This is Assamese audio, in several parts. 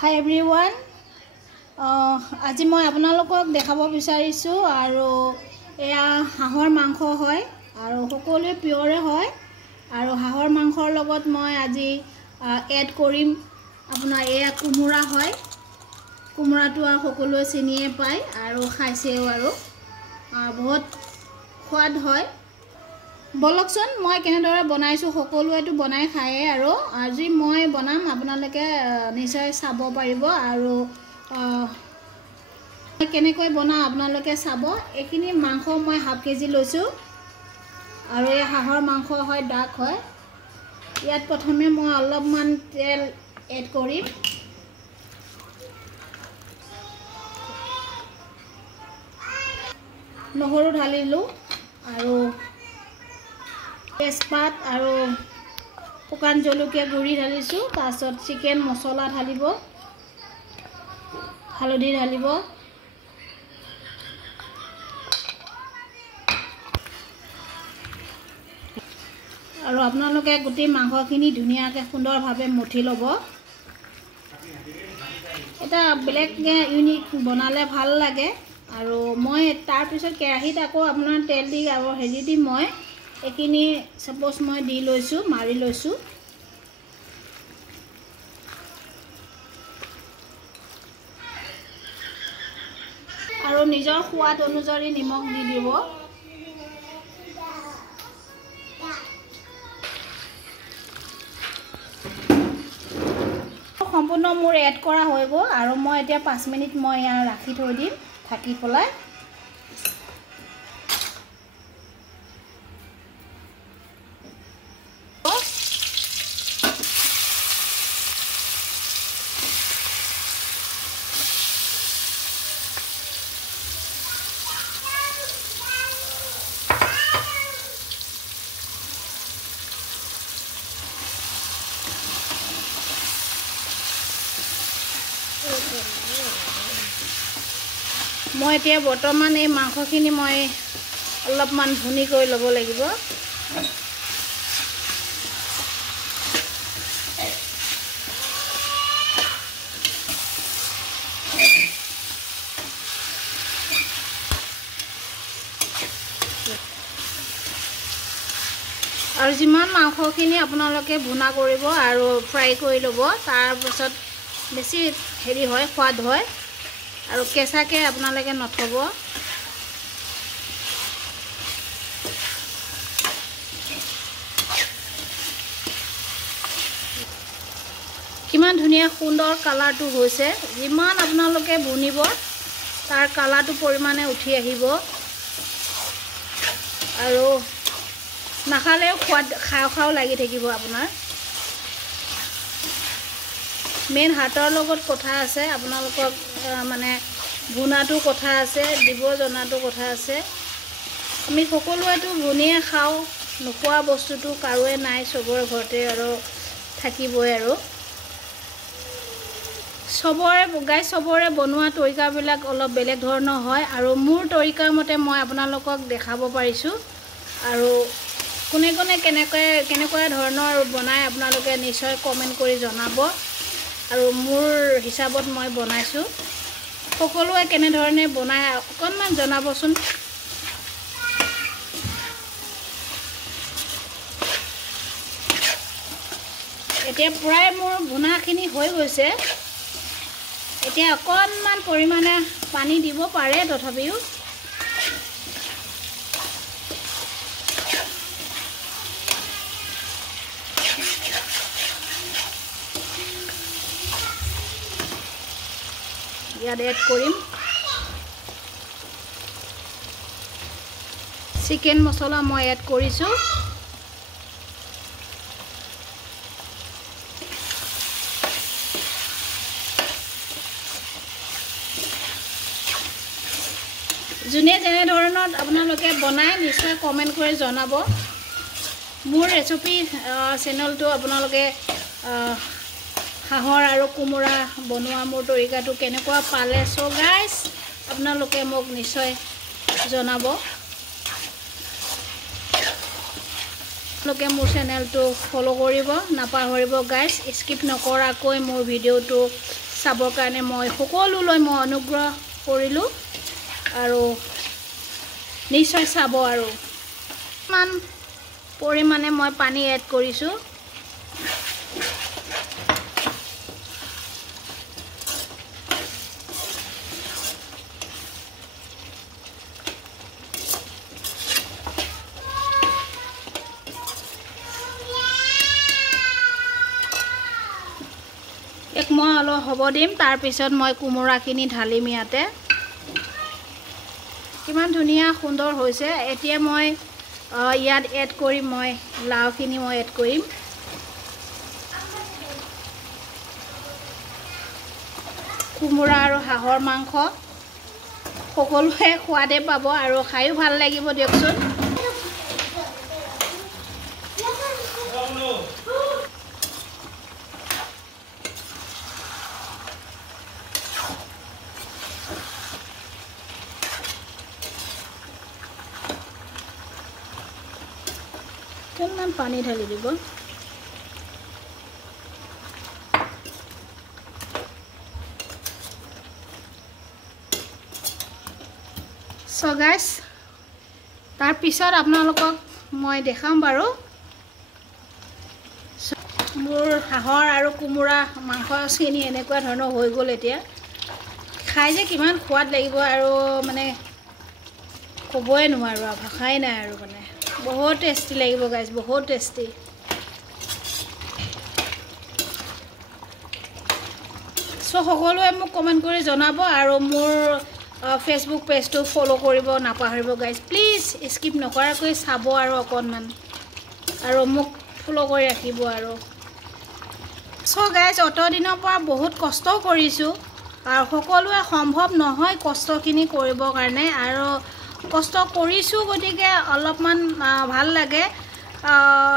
Hi everyone. আজি মই আপোনালোকক দেখাব বিচাৰিছো আৰু এয়া হাঁহৰ মাংস হয় আৰু সকলোৱে পিয়ৰে হয় আৰু হাঁহৰ মাংসৰ লগত মই আজি এড কৰিম আপোনাৰ এয়া কুমুৰা হয়। কুমুৰাটো সকলোৱে চিনিয়ে পায় আৰু খাইছেও আৰু বহুত সোৱাদ হয়। বলকচোন মই কেনেদৰে বনাইছো সকলোৱেটো বনাই খায়ে আৰু আজি মই বনাম আপোনালোকে নিশ্চয় চাব পাৰিব আৰু কেনেকৈ বনা আপোনালোকে চাব। এখিনি মাংস মই হাফ কেজি লৈছো আৰু এই হাঁহৰ মাংস হয় ডাক হয়। ইয়াত প্ৰথমে মই অলপমান তেল এড কৰিম। নহৰু ঢালিলো আৰু তেজপাত আৰু শুকান জলকীয়া গুড়ি ঢালিছো। তাৰপিছত চিকেন মছলা ঢালিব, হালধি ঢালিব আৰু আপোনালোকে গোটেই মাংসখিনি ধুনীয়াকৈ সুন্দৰভাৱে মঠি ল'ব। এটা বেলেগ ইউনিক বনালে ভাল লাগে আৰু মই তাৰ পিছত কেৰাহীত আকৌ আপোনাৰ তেল দি আৰু হেৰি দি মই এখিনি সাপোজ মই দি লৈছো, মাৰি লৈছো। আৰু নিজৰ সোৱাদ অনুযায়ী নিমখ দি দিব। সম্পূৰ্ণ মোৰ এড কৰা হৈ গ'ল আৰু মই এতিয়া 5 মিনিট মই ইয়াৰ ৰাখি থৈ দিম ঢাকি পেলাই। মই এতিয়া বৰ্তমান এই মাংসখিনি মই অলপমান ভুনি কৰি ল'ব লাগিব। আৰু যিমান মাংসখিনি আপোনালোকে ভুনা কৰিব আৰু ফ্ৰাই কৰি ল'ব, তাৰ পাছত বেছি হেৰি হয়, সোৱাদ হয় আৰু কেঁচাকে আপোনালোকে নথব। কিমান ধুনীয়া সুন্দৰ কালাৰটো হৈছে। যিমান আপোনালোকে ভুনিব তাৰ কালাৰটো পৰিমাণে উঠি আহিব আৰু নাখালেও সোৱাদ খাওঁ খাওঁ লাগি থাকিব আপোনাৰ। মেইন হাতৰ লগত কথা আছে, আপোনালোকক মানে ভুনাটো কথা আছে, দিব জনাটো কথা আছে। আমি সকলোৱেতো ভুনিয়ে খাওঁ, নোখোৱা বস্তুটো কাৰোৱে নাই, চবৰে ঘৰতে আৰু থাকিবই আৰু চবৰে বনোৱা তৰিকাবিলাক অলপ বেলেগ ধৰণৰ হয় আৰু মোৰ তৰিকাৰ মতে মই আপোনালোকক দেখাব পাৰিছোঁ। আৰু কোনে কোনে কেনেকুৱা ধৰণৰ বনাই আপোনালোকে নিশ্চয় কমেণ্ট কৰি জনাব আৰু মোৰ হিচাপত মই বনাইছোঁ। সকলোৱে কেনেধৰণে বনাই অকণমান জনাবচোন। এতিয়া প্ৰায় মোৰ ভুনাখিনি হৈ গৈছে। এতিয়া অকণমান পৰিমাণে পানী দিব পাৰে, তথাপিও ইয়াত এড কৰিম চিকেন মছলা। মই এড কৰিছোঁ। যোনে যেনেধৰণত আপোনালোকে বনাই নিশ্চয় কমেণ্ট কৰি জনাব। মোৰ ৰেচিপি চেনেলটো আপোনালোকে হাঁহৰ আৰু কোমোৰা বনোৱা মোৰ তৰিকাটো কেনেকুৱা পালে, সো গাইজ আপোনালোকে মোক নিশ্চয় জনাব। আপোনালোকে মোৰ চেনেলটো ফলো কৰিব নাপাহৰিব গাইজ। স্কিপ নকৰাকৈ মোৰ ভিডিঅ'টো চাবৰ কাৰণে মই সকলোলৈ মই অনুগ্ৰহ কৰিলোঁ আৰু নিশ্চয় চাব আৰু ইমান পৰিমাণে মই পানী এড কৰিছোঁ মই অলপ হ'ব দিম তাৰ পিছত মই কোমোৰাখিনি ঢালিম ইয়াতে কিমান ধুনীয়া সুন্দৰ হৈছে এতিয়া মই ইয়াত এড কৰিম মই লাওখিনি মই এড কৰিম কোমোৰা আৰু হাঁহৰ মাংস সকলোৱে সোৱাদে পাব আৰু খাইও ভাল লাগিব দিয়কচোন কিমান পানী ঢালি দিব সো গাইস তাৰ পিছত আপোনালোকক মই দেখাম বাৰু মোৰ হাঁহৰ আৰু কোমোৰা মাংসখিনি এনেকুৱা ধৰণৰ হৈ গ'ল এতিয়া খাই যে কিমান সোৱাদ লাগিব আৰু মানে ক'বই নোৱাৰো আৰু ভাষাই নাই আৰু মানে বহুত টেষ্টি লাগিব গাইস বহুত টেষ্টি সো সকলোৱে মোক কমেন্ট কৰি জনাব আৰু মোৰ ফেসবুক পেজটো ফলো কৰিব নাপাহৰিব গাইস প্লিজ স্কিপ নকৰাকৈ চাব আৰু অকণমান আৰু মোক ফলো কৰি ৰাখিব আৰু সো গাইস অত দিনৰ পৰা বহুত কষ্ট কৰিছো আৰু সকলোৱে সম্ভৱ নহয় কষ্টখিনি কৰিবৰ কাৰণে আৰু কষ্ট কৰিছো গতিকে অলপমান ভাল লাগে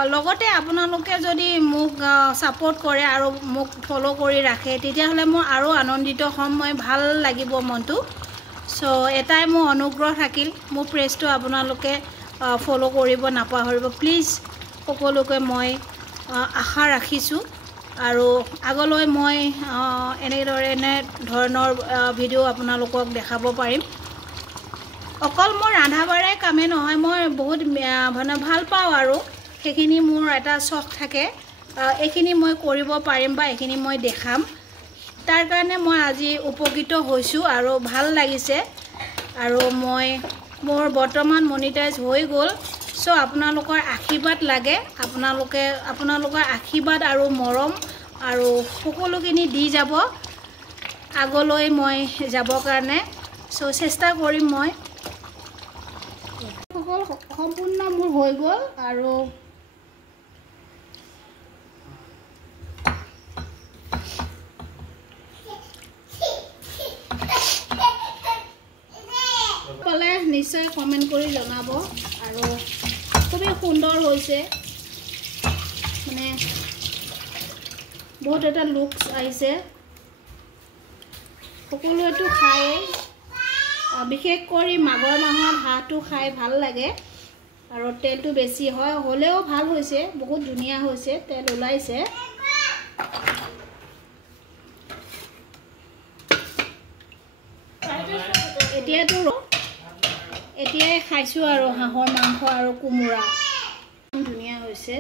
লগতে আপোনালোকে যদি মোক সাপোৰ্ট কৰে আৰু মোক ফলো কৰি ৰাখে তেতিয়া হলে মই আৰু আনন্দিত হ'ম মই ভাল লাগিব মনটো সো এটাই মোৰ অনুগ্ৰহ থাকিল মোৰ পেজটো আপোনালোকে ফলো কৰিব নাপাহৰিব প্লিজ সকলোকে মই আশা ৰাখিছো আৰু আগলৈ মই এনে ধৰণৰ ভিডিও আপোনালোকক দেখাব পাৰিম অকল মোৰ ৰান্ধা বাঢ়াৰ কামে নহয় মই বহুত মানে ভাল পাওঁ আৰু সেইখিনি মোৰ এটা শখ থাকে এইখিনি মই কৰিব পাৰিম বা এইখিনি মই দেখাম তাৰ কাৰণে মই আজি উপকৃত হৈছো আৰু ভাল লাগিছে আৰু মই মোৰ বৰ্তমান মনিটাইজ হৈ গ'ল সো আপোনালোকৰ আশীৰ্বাদ লাগে আপোনালোকৰ আশীৰ্বাদ আৰু মৰম আৰু সকলোখিনি দি যাব আগলৈ মই যাবৰ কাৰণে সো চেষ্টা কৰিম মই সম্পূৰ্ণ মোৰ হৈ গ'ল আৰু কলে নিশ্চয় কমেন্ট কৰি জনাব আৰু খুবেই সুন্দৰ হৈছে মানে বহুত এটা লুকস আহিছে সকলোৱেটো খায় বিশেষ কৰি মাঘৰ মাহত হাঁহটো খাই ভাল লাগে আৰু তেলটো বেছি হয় হলেও ভাল হৈছে বহুত ধুনীয়া হৈছে তেল ওলাইছে এতিয়াই খাইছো আৰু হাঁহৰ মাংস আৰু কোমোৰা ধুনীয়া হৈছে